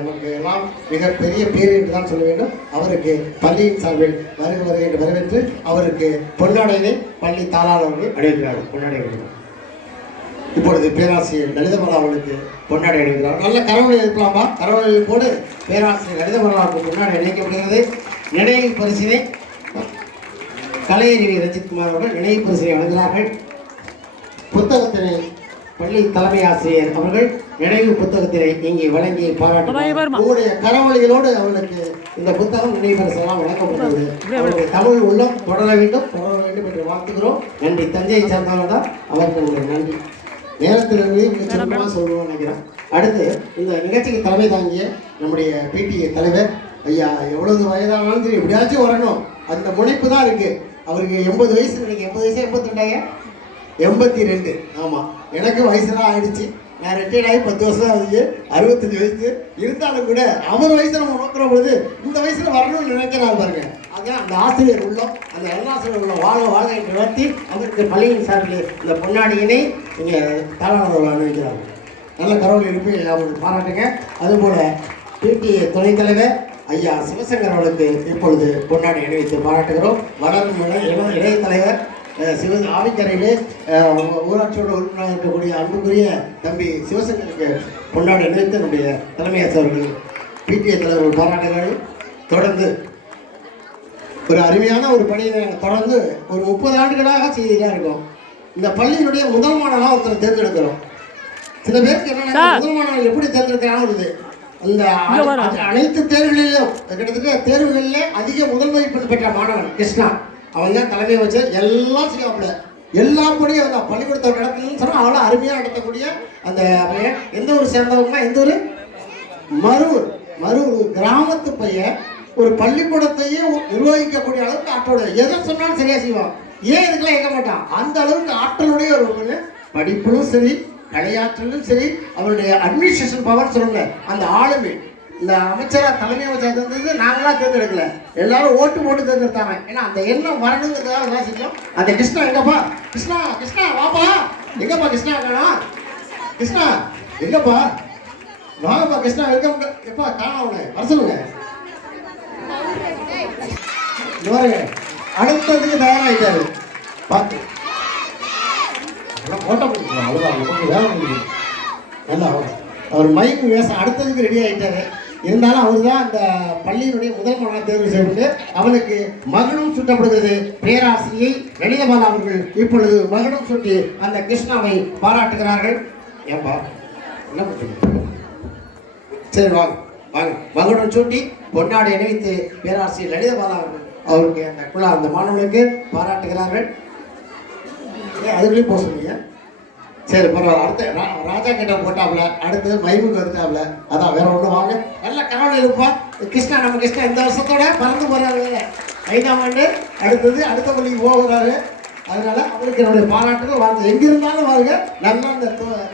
நமக்கு எல்லாம் மிகப்பெரிய பேர் என்று தான் சொல்ல வேண்டும். அவருக்கு பள்ளியின் சார்பில் வருகை என்று வரவேற்று அவருக்கு பொன்னாடையினை பள்ளி தாளாளர்கள் அடைகிறார்கள். பொன்னாடை அடைகிறார். இப்பொழுது பேராசிரியர் லலிதபாலா அவர்களுக்கு பொன்னாடை அடைகிறார். நல்ல கரவொலி இருக்கலாமா? கரவொலி போடு. பேராசிரியர் லலிதபாலாவுக்கு பொன்னாடை இணைக்கப்படுகிறது. நினைவு பரிசினை கலையறிவி ரஞ்சித்குமார் அவர்கள் நினைவு பரிசினை வழங்குகிறார்கள். புத்தகத்தினை பள்ளி தலைமை ஆசிரியர் அவர்கள் நினைவு புத்தகத்தினை இங்கே வழங்கி பாராட்டுகிறார். உங்களுடைய கரவொலிகளோடு அவர்களுக்கு இந்த புத்தகம் நினைவு பரிசெல்லாம் வழங்கப்படுகிறது. அவருடைய தமிழ் உள்ளம் தொடர வேண்டும் என்று வாழ்த்துகிறோம். நன்றி. தஞ்சையை சேர்ந்தவர்கள் தான் அவர்களுடைய நன்றி. நேரத்தில் சொல்லுவோம் நினைக்கிறேன். அடுத்து இந்த நிகழ்ச்சிக்கு தலைமை தாங்கிய நம்முடைய பிடிஏ தலைவர் ஐயா, எவ்வளவு வயதானாலும் சரி எப்படியாச்சும் வரணும், அந்த முனைப்பு தான் இருக்கு. அவருக்கு 80 வயசு நினைக்கிறேன். 80 வயசு 82 82. ஆமாம், எனக்கு வயசுலாம் ஆயிடுச்சு. நான் ரிட்டையர்ட் ஆகி 10 வருஷம் ஆகுது. 65 வயசு இருந்தாலும் கூட அவர் வயசு நம்ம நோக்கிற பொழுது இந்த வயசுல வரணும்னு நினைக்கிறார் பாருங்க. அதான் அந்த ஆசிரியர் உள்ளம், அந்த நல்லாசிரியர் உள்ளம் வாழ்க வாழ்க என்று வாழ்த்தி அவருக்கு பள்ளியின் சார்பில் இந்த பொன்னாடியினை நீங்கள் தாராளமாக அனுபவிக்கிறாங்க. நல்ல கடவுள் எழுப்பி அவங்களுக்கு பாராட்டுங்க. அதுபோல் பிடிஏ துணைத் தலைவர் ஐயா சிவசங்கர் அவர்களுக்கு இப்பொழுது பொன்னாடி அணிவித்து பாராட்டுகிறோம். வளரும் இளைய தலைவர் ஆவிக்கரையிலே ஊராட்சியோட உறுப்பினராக இருக்கக்கூடிய அன்புக்குரிய தம்பி சிவசங்கருக்கு பொன்னாடி அணிவித்து நம்முடைய தலைமை ஆசிரியர்கள் பிடிஏ தலைவர்கள் பாராட்டுகள். தொடர்ந்து ஒரு அருமையான ஒரு பணியை தொடர்ந்து ஒரு 30 ஆண்டுகளாக செய்துதான் இருக்கோம். இந்த பள்ளியினுடைய முதல் மாணவனாக ஒருத்தர் தேர்ந்தெடுக்கிறோம். சில பேருக்கு என்னன்னா முதல் மாணவன் எப்படி தேர்ந்தெடுக்கிறாங்க, அந்த அனைத்து தேர்வுகளிலும் கிட்டத்தட்ட தேர்வுகளிலே அதிக முதல் மதிப்பெண் பெற்ற மாணவன் கிருஷ்ணா. அவன் தான் தலைமை வச்சு எல்லாம் செய்யப்பட எல்லா படியும் அந்த பள்ளிக்கூடத்தை நடத்தணும்னு சொன்னால் அவ்வளோ அருமையாக நடத்தக்கூடிய அந்த பையன். எந்த ஊர் சேர்ந்தவங்கன்னா எந்த ஊர்? மரூர் கிராமத்து பையன். ஒரு பள்ளிக்கூடத்தையே நிர்வகிக்கக்கூடிய அளவுக்கு ஆற்றோட எதை சொன்னாலும் சரியாக செய்வான். ஏன் இதுக்கெல்லாம் இயக்க மாட்டான், அந்த அளவுக்கு ஆற்றலுடைய ஒரு படிப்பிலும் சரி கலையாற்றலும் சரி அவருடைய அட்மினிஸ்ட்ரேஷன் பவர் சொல்லுங்க, அந்த ஆளுமை. இந்த அமைச்சராக தலைமை அமைச்சர் இருந்தது நாங்களாம் தேர்ந்தெடுக்கல, எல்லாரும் ஓட்டு போட்டு தேர்ந்தெடுத்தாங்க. ஏன்னா அந்த எண்ணம் வரணுங்கிறதுக்காக என்ன செஞ்சோம். அந்த கிருஷ்ணா எங்கப்பா, கிருஷ்ணா வாப்பா, எங்கப்பா கிருஷ்ணா காணோம், கிருஷ்ணா எங்கப்பா வாங்கப்பா, கிருஷ்ணா எங்க எப்பா காணோம், அவனை வர சொல்லுங்க. அடுத்ததுக்கு தயாராகிட்டாரு பார்த்து போட்டோ கொடுத்துருவோம். அவ்வளோதான் வேலை முடியும். நல்லா அவர் மைக்கு பேச அடுத்ததுக்கு ரெடி ஆகிட்டாரு. இருந்தாலும் அவர் தான் அந்த பள்ளியினுடைய முதல் மாணவனை தேர்வு செய்யப்பட்டு அவனுக்கு மகுடம் சுட்டப்படுகிறது. பேராசிரியை லலிதபாலா அவர்கள் இப்பொழுது மகுடம் சுட்டி அந்த கிருஷ்ணாவை பாராட்டுகிறார்கள். ஏன்பா என்ன பண்ணுறீங்க? சரி வாங்க வாங்க. மகுடம் சூட்டி பொன்னாடை அணிவித்து பேராசிரியர் லலிதபாலா அவர்கள் அவருக்கு அந்த குழா அந்த மாணவனுக்கு பாராட்டுகிறார்கள். அதுக்குள்ளேயும் போக சொன்னீங்க. சரி பரவாயில்ல. அடுத்த ராஜா கிட்ட போட்டாப்ல, அடுத்தது மைமுக்கு வந்துட்டாப்ல. அதான் வேற ஒன்றும் வாங்க. நல்ல கனவு இருப்பா கிருஷ்ணா. நம்ம கிருஷ்ணா இந்த வருஷத்தோட பறந்து போறாரு 5ஆம் ஆண்டு. அடுத்த பள்ளிக்கு போகிறாரு. அதனால அவருக்கு என்னுடைய பாராட்டுகள் வாழ்த்து. எங்கிருந்தாலும் வாருங்க, நல்ல அந்த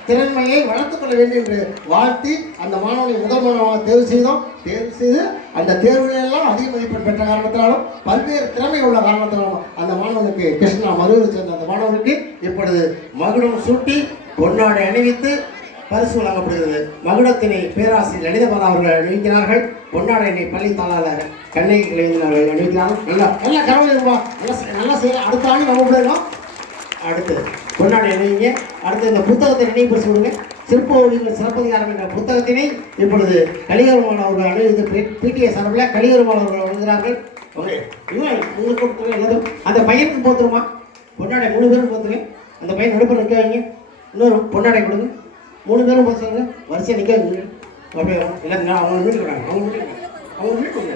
திறன்மையை வளர்த்துக் கொள்ள வேண்டும் என்று வாழ்த்தி அந்த மாணவனை முதல் மாணவனாக தேர்வு செய்தோம். தேர்வு செய்து அந்த தேர்வுகளெல்லாம் அதிக மதிப்பெண் பெற்ற காரணத்தினாலும் பல்வேறு திறமை உள்ள காரணத்தினாலும் அந்த மாணவனுக்கு கிருஷ்ணா மதுரை சேர்ந்த அந்த மாணவனுக்கு இப்பொழுது மகுடம் சூட்டி பொன்னாடை அணிவித்து பரிசு வழங்கப்படுகிறது. மகுடத்தினை பேராசிரியர் லலிதபாலா அவர்கள் அணிவிக்கிறார்கள். பொன்னாடை பள்ளி தாளாளர் கண்ணகி அவர்கள் அணிவிக்கிறார்கள். நல்லா கனவு இருப்பா, நல்லா செய்யலாம். அடுத்த ஆண்டு நம்ம போயிடும். அடுத்து பொன்னாடை அணிவிங்க. அடுத்து இந்த புத்தகத்தை நினைவு சொல்லுங்க. சிற்ப ஒளிகள் சிறப்பதிகாரம் என்ற புத்தகத்தினை இப்பொழுது கலிகருமான் அவர்கள் அணிவித்து பிடிஏ சார்பில் கலிகருமான் அவர்கள் வழங்குகிறார்கள். உங்களுக்கு அந்த பையனுக்கு போத்துருமா பொன்னாடை 3 பேரும் போத்துங்க. அந்த பையன் நடுப்பு நிற்க வைங்க. இன்னொரு பொன்னாடை கொடுங்க. 3 பேரும் போச்சுங்க. வரிசையாக நிற்க வைங்க. அப்படியே இல்லை அவங்க மீட்டுக்கிறாங்க. அவங்க மீட்டுங்க.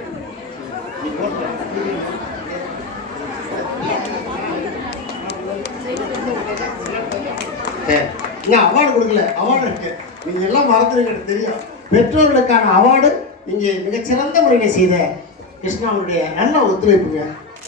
இன்னும் அவார்டு கொடுக்கல. அவார்டு இருக்கு, நீங்க எல்லாம் மறந்துருங்க. தெரியும் பெற்றோர்களுக்கான அவார்டு இங்கே மிகச்சிறந்த முறையில் செய்த கிருஷ்ணாவுடைய நல்ல ஒத்துழைப்புங்க.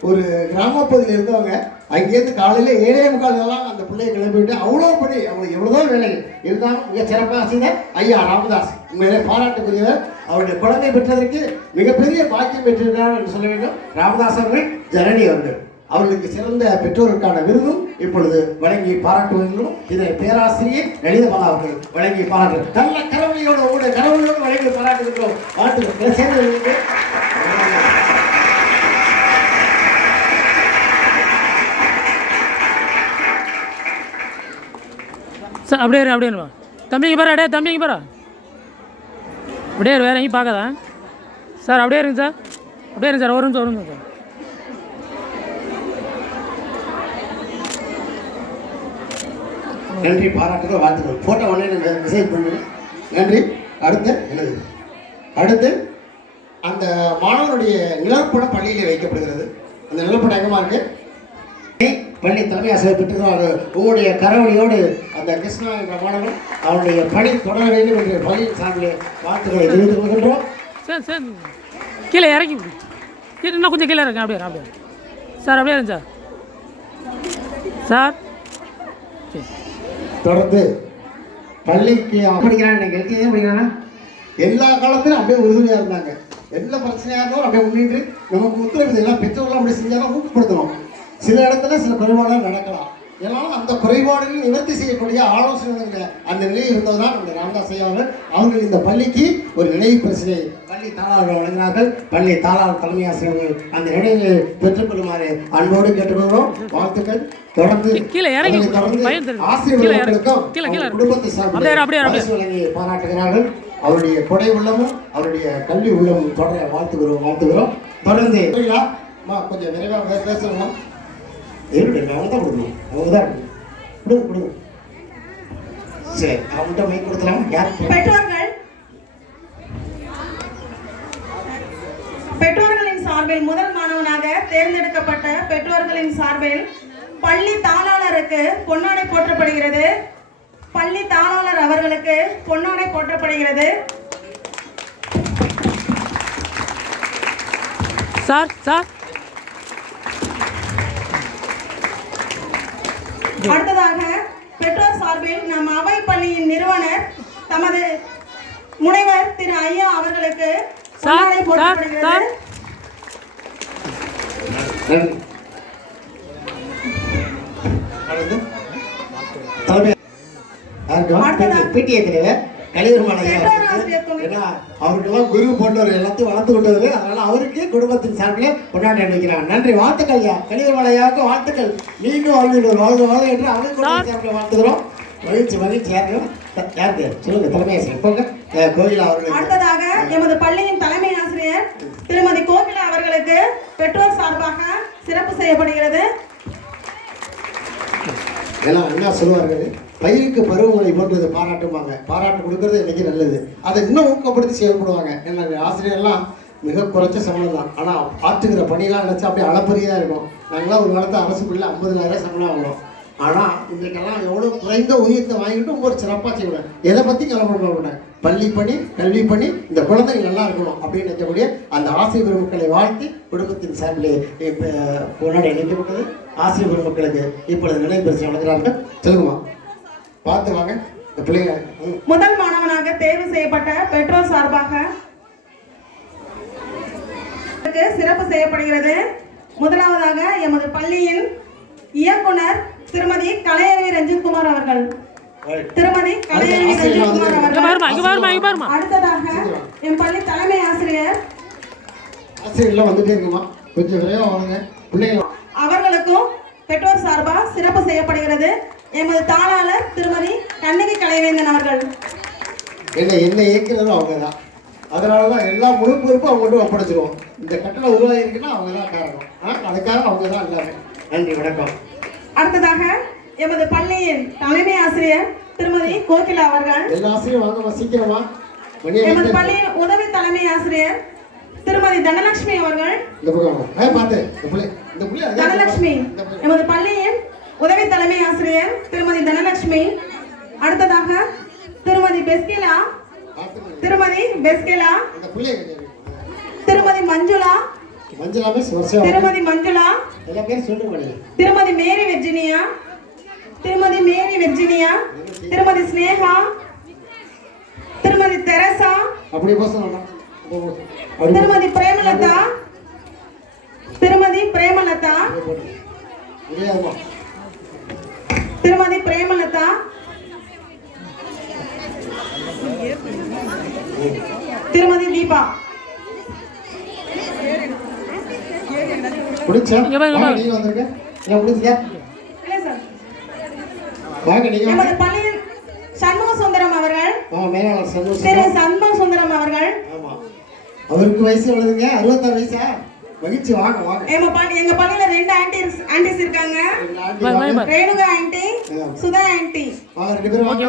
ஒரு கிராமப்பகுதியில் இருந்தவங்க அங்கேருந்து காலையில் 7:45 அந்த பிள்ளையை கிளம்பிவிட்டு அவ்வளோ படி அவங்களுக்கு எவ்வளோதோ வேலைகள் இருந்தாலும் மிக சிறப்பாக செய்த ஐயா ராமதாஸ் உண்மையிலே பாராட்டுக்குரியவர். அவருடைய குழந்தை பெற்றதற்கு மிகப்பெரிய பாக்கியம் பெற்றிருக்கிறார் என்று சொல்ல வேண்டும். ராமதாஸ் அவர்கள், ஜனனி அவர்கள் அவர்களுக்கு சிறந்த பெற்றோருக்கான விருதும் இப்பொழுது வழங்கி பாராட்டுவதிலும் இதை பேராசிரியர் லலிதபாலா அவர்கள் வழங்கி பாராட்டு நல்ல கரவழியோடு உங்களுடைய கரவழியோடு வழங்கி பாராட்டுகிறோம். வாழ்த்துக்கள் சேர்ந்து சார். அப்படியே தம்பிங்க பாரு, தம்பிங்க பாரு, அப்படியே வேற எங்கேயும் பார்க்காதா சார். அப்படியே இருங்க சார், அப்படியே இருங்க சார். ஒரு நிமிஷம் சார். நன்றி, பாராட்டுகள், வாழ்த்துக்கள். ஃபோட்டோ உடனே மெசேஜ் பண்ணுங்க. நன்றி. அடுத்து அந்த மாணவனுடைய நிலப்படம் பள்ளியிலே வைக்கப்படுகிறது. அந்த நிலப்படம் எங்கேமா இருக்கு? பள்ளி தலைமை ஆசிரியர் பெற்றுக்கிறார். உங்களுடைய கரவழியோடு அந்த கிருஷ்ணா என்ற மாணவன் அவருடைய பணி தொடர வேண்டும் என்று பள்ளியின் சார்பில் வாழ்த்துக்களை தெரிவித்துக் கொள்கின்றோம். சார் சார் கீழே இறங்கி கீழே இன்னும் கொஞ்சம் கீழே இறங்க. அப்படியே அப்படியே சார், அப்படியே இருங்க சார். சரி, தொடர்ந்து பள்ளிக்கு படிக்கிறாங்க, எல்கேஜி படிக்கிறாங்க. எல்லா காலத்திலும் அப்படியே உறுதுணையாக இருந்தாங்க. எல்லா பிரச்சனையாக இருந்தாலும் அப்படியே முன்னிட்டு நமக்கு ஒத்துழைப்பு எல்லாம் பெற்றோர்கள் அப்படி செஞ்சாலும் ஊக்கப்படுத்தணும். சில இடத்துல சில குறைபாடுகள் நடக்கலாம். ஏன்னாலும் அந்த குறைபாடுகள் நிவர்த்தி செய்யக்கூடிய ஆலோசனை அந்த நிலையில் இருந்ததுதான் நம்ம ராமதாஸ் ஐயா அவர்கள் இந்த பள்ளிக்கு ஒரு நினைவு பிரச்சனை பள்ளி தாளாளர்கள் வழங்கினார்கள். பள்ளி தாளாளர் தலைமை ஆசிரியர்கள் அந்த நிலையை பெற்றுக்கொள்ளுமாறு அன்போடு கேட்டுக்கொள்கிறோம். வாழ்த்துக்கள். தொடர்ந்து ஆசிரியர்களுக்கும் குடும்பத்தை சார்பில் வழங்கி பாராட்டுகிறார்கள். அவருடைய கொடை உள்ளமும் அவருடைய கல்வி உள்ளமும் தொடர வாழ்த்துகிறோம். தொடர்ந்து கொஞ்சம் விரைவாக பேசணும். அவங்க தான் கொடுக்கணும், அவங்க தான் கொடுங்க. சரி, அவங்கள்ட்ட மைக் கொடுக்கலாம். யார் பெற்றோர்களின் சார்பில் முதல் மாணவனாக தேர்ந்தெடுக்கப்பட்ட பெற்றோர்களின் சார்பில் பள்ளி தாளாளருக்கு பொன்னாடை போற்றப்படுகிறது. பள்ளி தாளாளர் அவர்களுக்கு பொன்னாடை போற்றப்படுகிறது. சார் சார் அடுத்ததாக பெற்றோர் சார்பில் நம் அவை பள்ளியின் நிறுவனர் தமது முனைவர் திரு ஐயா அவர்களுக்கு பொன்னாடை போற்றப்படுகிறது. பிடிஏ தலைவர் அவருக்கெல்லாம் குரு போன்றவர் எல்லாத்தையும் வளர்த்து கொண்டவர். அதனால அவருக்கு குடும்பத்தின் சார்பில் கொண்டாடி அனுப்பிக்கிறார். நன்றி, வாழ்த்துக்கள் ஐயா. கலிதர் மலையாவுக்கு வாழ்த்துக்கள். மீண்டும் வாழ்க என்று அவர் சார்பில் வாழ்த்துக்கிறோம். மகிழ்ச்சி யாருக்கு சொல்லுங்க. தலைமை ஆசிரியர் போங்க. கோகிலா அவர்கள். அடுத்ததாக எமது பள்ளியின் தலைமை ஆசிரியர் திருமதி கோகிலா அவர்களுக்கு பெற்றோர் சார்பாக சிறப்பு செய்யப்படுகிறது. எல்லாம் என்ன சொல்லுவார்கள், பயிருக்கு பருவமழை போன்றது பாராட்டுவாங்க. பாராட்டு கொடுக்கறது இன்னைக்கு நல்லது. அதை இன்னும் ஊக்கப்படுத்தி செயல்படுவாங்க. என்ன ஆசிரியர்லாம் மிக குறைச்ச சம்பளம் தான். ஆனால் ஆற்றுகிற பணியெல்லாம் நினச்சா அப்படியே அளப்பரியதாக இருக்கும். நாங்களாம் ஒரு காலத்தில் அரசுக்குள்ளே 50,000 சம்பளம் வாங்கணும். ஆனால் இன்றைக்கெல்லாம் எவ்வளோ குறைந்த ஊதியத்தை வாங்கிட்டு ஒரு சிறப்பாக செய்யணும். எதை பற்றி கவலைப்பட பள்ளி பணி, கல்வி பணி, இந்த குழந்தைகள் நல்லா இருக்கணும் அப்படின்னு நினைக்கக்கூடிய அந்த ஆசிரியர் பெருமக்களை வாழ்த்தி குடும்பத்தின் சார்பிலே கொண்டாடி இணைக்கப்பட்டது. ஆசிரியர் பெருமக்களுக்கு இப்பொழுது நினைவு பரிசு வழங்குகிறார்கள். சொல்லுங்கம்மா, பார்த்து வாங்க. இந்த பிள்ளைங்க முதல் மாணவனாக தேர்வு செய்யப்பட்ட பெற்றோர் சார்பாக சிறப்பு செய்யப்படுகிறது. முதலாவதாக எமது பள்ளியின் இயக்குனர் திருமதி கலையரவி ரஞ்சித்குமார் அவர்கள். திருமதி கலையரவி ரஞ்சித்குமார் அவர்கள். அடுத்ததாக என் பள்ளி தலைமை ஆசிரியர் வந்துட்டே இருக்குமா, கொஞ்சம் விரைவா வாங்க பிள்ளைங்க. அவர்களுக்கும் பெற்றோர் சார்பா சிறப்பு செய்யப்படுகிறது. எமது தாளாளர் திருமதி கண்ணகி கலைவேந்தன் அவர்கள். என்ன இயக்குனரும் அவங்க தான். அதனாலதான் எல்லா முழு பொறுப்பும் அவங்க மட்டும் ஒப்படைச்சிருவோம். இந்த கட்டளை உருவாகிருக்குன்னா அவங்க தான் காரணம். அதுக்காக அவங்க தான் எல்லாமே. நன்றி, வணக்கம். அடுத்ததாக எமது பள்ளியின் தலைமை ஆசிரியர் திருமதி கோகிலா அவர்கள். எல்லா ஆசிரியரும் வாங்க சீக்கிரமா. எமது பள்ளியின் உதவி தலைமை ஆசிரியர் திருமதி தனலட்சுமி அவர்கள். தனலட்சுமி எமது பள்ளியின் உதவி தலைமை ஆசிரியர் திருமதி தனலட்சுமி. அடுத்ததாக திருமதி பெஸ்கிலா, திருமதி பெஸ்கிலா, திருமதி மஞ்சுளா, திருமதி மஞ்சுளா, திருமதி மேரி வெர்ஜினியா, திருமதி மேரி வெர்ஜினியா, திருமதி ஸ்னேகா, திருமதி தெரசா, திருமதி பிரேமலதா, திருமதி பிரேமலதா, திருமதி பிரேமலதா, திருமதி தீபா. எமது பள்ளியில் சண்முக சுந்தரம் அவர்கள், திரு சண்முக சுந்தரம் அவர்கள். அவருக்கு வயசு எவ்வளவுங்க? 66 வயசா? மகிழ்ச்சி, வாங்க வாங்க. எங்க பள்ளியில 2 ஆன்டிஸ் இருக்காங்க. Renuka anti, Sudha anti. ரெண்டு பேரும் வாங்க.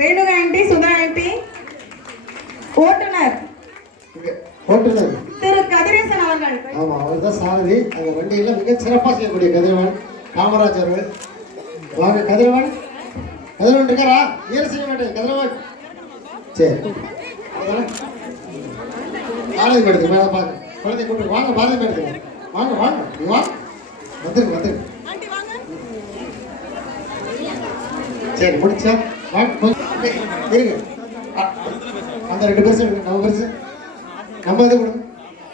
Renuka anti, Sudha anti. ஓட்டுநர் திரு கதிரேசன் அவர்கள். ஆமா, அவர் தான் சாரதி. அந்த வண்டியில மிக சிறப்பாக செய்யக்கூடிய கதிரவன் காமராஜ் அவர்கள். வாங்க கதிரவன். கதிரவன் இருக்காரா? ஏறு செய்ய மாட்டேன் கதிரவன். சரி காலேஜ் மேடத்துக்கு மேலே பாருங்க. குழந்தை கூப்பிட்டு வாங்க பாரதி மேடத்துக்கு. வாங்க வாங்க நீ வாங்க வந்துருங்க. சரி முடிச்சா வாங்க இருங்க. அந்த 2 பெருசு நம்ம பெருசு நம்ம இது கொடுங்க.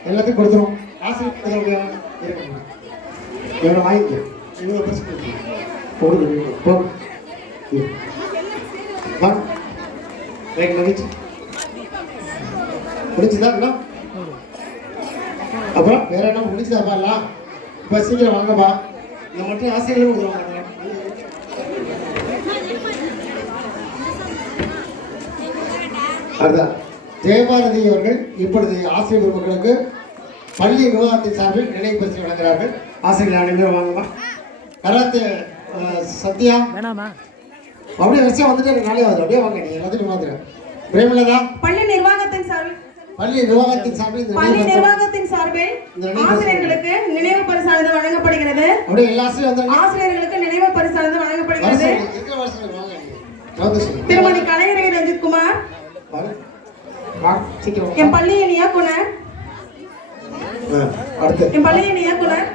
எல்லாத்தையும் கொடுத்துருவோம். ஆசிரியர் எவ்வளோ வாங்கிக்க. இவ்வளோ பெருசு கொடுங்க. போடுங்க வாங்க. ரைட் மகிழ்ச்சி முடிச்சுதா? அப்புறம் வேற என்ன முடிச்சுதாப்பா எல்லாம்? இப்போ சீக்கிரம் வாங்கப்பா. இதை மட்டும் ஆசிரியர்களும் கொடுத்துருவாங்க. அதுதான் ஜெயபாரதி அவர்கள் இப்பொழுது ஆசிரியர் பெருமக்களுக்கு பள்ளி விவகாரத்தின் சார்பில் நினைவு பரிசு வழங்குகிறார்கள். ஆசிரியர்கள் அனைவரும் வாங்கம்மா. கராத்தே சத்யா அப்படியே வரிசையா வந்துட்டு எனக்கு நாளே ஆகுது. அப்படியே வாங்க. நீ எல்லாத்தையும் வந்துடுறேன். பிரேமலதா பள்ளி நிர்வாகத்தின் சார்பில் ஆசிரியர்களுக்கு நினைவு பரிசானது வழங்கப்படுகிறது. அப்படியே எல்லா ஆசிரியர்களும் ஆசிரியர்களுக்கு நினைவு பரிசானது வழங்கப்படுகிறது. திருமதி கலைஞரவி ரஞ்சித் குமார் என் பள்ளியின் இயக்குனர். என் பள்ளியின் இயக்குனர்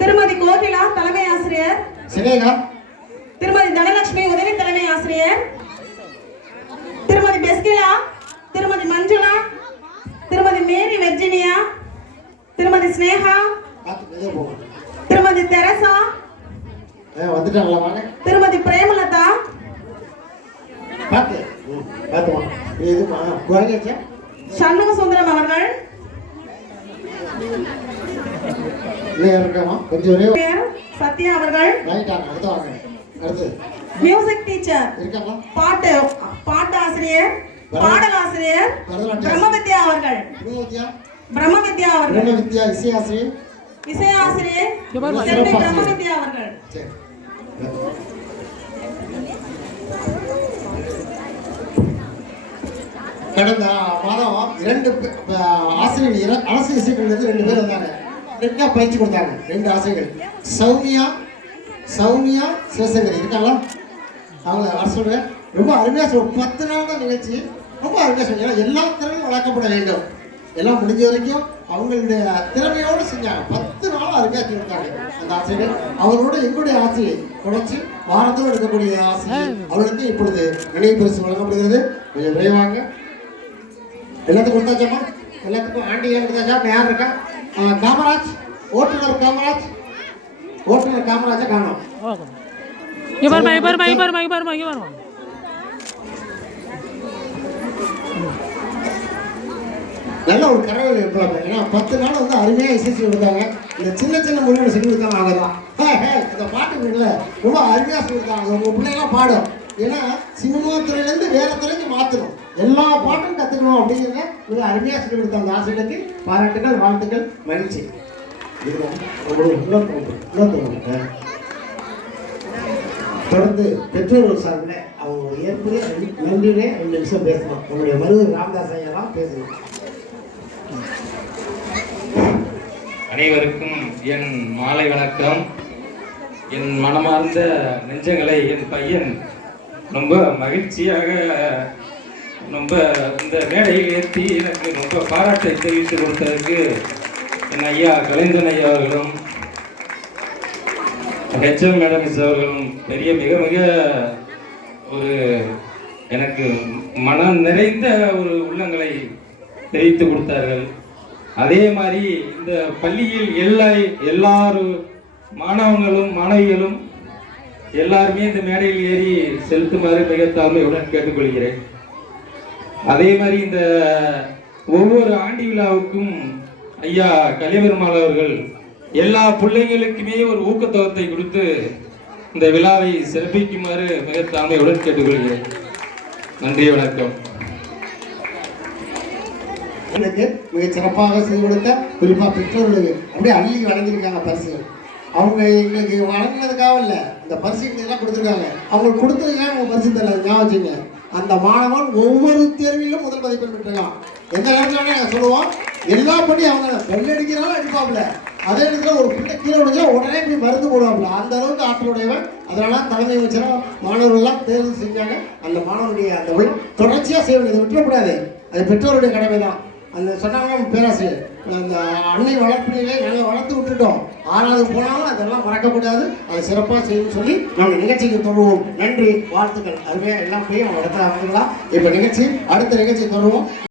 திருமதி கோகிலா தலைமை ஆசிரியர். திருமதி தனலட்சுமி உதவி தலைமை ஆசிரியர். திருமதி பெஸ்கிலா, திருமதி மஞ்சுளா, திருமதி மேரி வெர்ஜினியா, திருமதி ஸ்னேகா, திருமதி தெரசா, திருமதி பிரேமலதா, சண்முக சுந்தரம் அவர்கள், சத்யா அவர்கள், மியூசிக் டீச்சர், பாட்டு ஆசிரியர், பாடலாசிரியர் பிரம்மவித்யா அவர்கள், இசையாசிரியர் பிரம்மவித்யா அவர்கள். கடந்த மாதம் 2 ஆசிரியர்கள் அரசு இசைக்கல்லூரிலிருந்து 2 பேர் வந்தாங்க. 2 பயிற்சி கொடுத்தாங்க. 2 ஆசிரியர்கள் சௌமியா சிவசங்கரி இருக்காங்களா? அவங்கள வர சொல்றேன். ரொம்ப அருமையா சொல்லுவோம். 10 நாள் தான் நிகழ்ச்சி. ரொம்ப அருமையா சொல்லுங்க. எல்லா திறமையும் வளர்க்கப்பட வேண்டும். எல்லாம் முடிஞ்ச வரைக்கும் அவங்களுடைய திறமையோடு செஞ்சாங்க. 10 நாள் அருமையா சொல்லியிருக்காங்க அந்த ஆசிரியர். அவரோட எங்களுடைய ஆசிரியர் தொடர்ச்சி வாரத்தோடு இருக்கக்கூடிய ஆசிரியர் அவர்களுக்கு இப்பொழுது நினைவு பரிசு வழங்கப்படுகிறது. கொஞ்சம் விரைவாங்க. எல்லாத்துக்கும் கொடுத்தாச்சாமா? எல்லாத்துக்கும் ஆண்டிகள் கொடுத்தாச்சா? யார் இருக்கா? காமராஜ், ஓட்டுநர் காமராஜா காணும். நல்ல ஒரு கனவு இருப்பாங்க. ஏன்னா 10 நாள் வந்து அருமையாக இசை கொடுத்தாங்க. இந்த சின்ன மொழியோட சொல்லி கொடுத்தாங்க. அவங்க தான் இந்த பாட்டு இல்லை ரொம்ப அருமையாக சொல்லியிருக்காங்க. உங்கள் பிள்ளைங்களாம் பாடும். ஏன்னா சினிமா துறையிலேருந்து வேற துறைக்கு மாற்றணும். எல்லா பாட்டும் கற்றுக்கணும் அப்படிங்கிறத மிக அருமையாக சொல்லி கொடுத்தாங்க. அந்த ஆசிரியருக்கு பாராட்டுகள், வாழ்த்துக்கள், மகிழ்ச்சி. தொடர்ந்து பெற்றோர்கள் சார்பில் அவங்க ஏற்புடைய நன்றியுடைய 2 நிமிஷம் பேசணும். உங்களுடைய மருது ராமதாஸ் ஐயா தான் பேசணும். அனைவருக்கும் என் மாலை வணக்கம். என் மனமார்ந்த நெஞ்சங்களை என் பையன் ரொம்ப மகிழ்ச்சியாக ரொம்ப இந்த மேடையில் ஏற்றி எனக்கு ரொம்ப பாராட்டை தெரிவித்து கொடுத்ததுக்கு என் ஐயா கலைஞன் ஐயா அவர்களும் HM மேடம் அவர்களும் மிக மிக ஒரு எனக்கு மனம் நிறைந்த ஒரு உள்ளங்களை தெரிவித்து கொடுத்தார்கள். அதே மாதிரி இந்த பள்ளியில் எல்லாரும் மாணவர்களும் மாணவிகளும் எல்லாருமே இந்த மேடையில் ஏறி செலுத்துமாறு மிக தாழ்மையுடன் கேட்டுக்கொள்கிறேன். அதே மாதிரி இந்த ஒவ்வொரு ஆண்டு விழாவுக்கும் ஐயா கலியபெருமாள் அவர்கள் எல்லா பிள்ளைங்களுக்குமே ஒரு ஊக்கத்தொகத்தை கொடுத்து இந்த விழாவை சிறப்பிக்குமாறு மிக தாழ்மையுடன் கேட்டுக்கொள்கிறேன். நன்றி, வணக்கம். மிக சிறப்பாக செய்து கொடுத்த குறிப்பாக பெற்றோர்களுக்கு அப்படியே அள்ளி வழங்கியிருக்காங்க பரிசு. அவங்க எங்களுக்கு வழங்கினதுக்காக இல்லை, அந்த பரிசுகள் எல்லாம் கொடுத்துருக்காங்க. அவங்களுக்கு கொடுத்ததுக்காக அவங்க பரிசு தரல. ஞாபகம் வச்சுங்க. அந்த மாணவன் ஒவ்வொரு தேர்விலும் முதல் மதிப்பெண் பெற்றிருக்கான். எந்த நேரத்தில் நாங்கள் சொல்லுவோம், எல்லா படி அவங்க பெல் அடிக்கிறாலும் அடிப்பாப்புல அதே இடத்துல ஒரு பிள்ளை கீழே விழுந்தா உடனே போய் மருந்து போடுவாப்புல, அந்த அளவுக்கு ஆற்றலுடையவன். அதனால தலைமை அமைச்சராக மாணவர்கள்லாம் தேர்வு செஞ்சாங்க. அந்த மாணவனுடைய அந்த தொடர்ச்சியாக செய்யணும், இதை விட்டுறக்கூடாது. அது பெற்றோருடைய கடமை தான். அந்த சொன்னாங்க பேராசிரியர், அந்த அன்னை வளர்ப்பிலே நாங்கள் வளர்த்து விட்டுட்டோம், 6வது போனாலும் அதெல்லாம் மறக்கக்கூடாது, அதை சிறப்பாக செய்யணும்னு சொல்லி நாங்கள் நிகழ்ச்சிக்கு தொடருவோம். நன்றி, வாழ்த்துக்கள். அருமையாக எல்லாம் போய் அவங்க இடத்துல அமைக்கலாம். இப்போ அடுத்த நிகழ்ச்சி தொடருவோம்.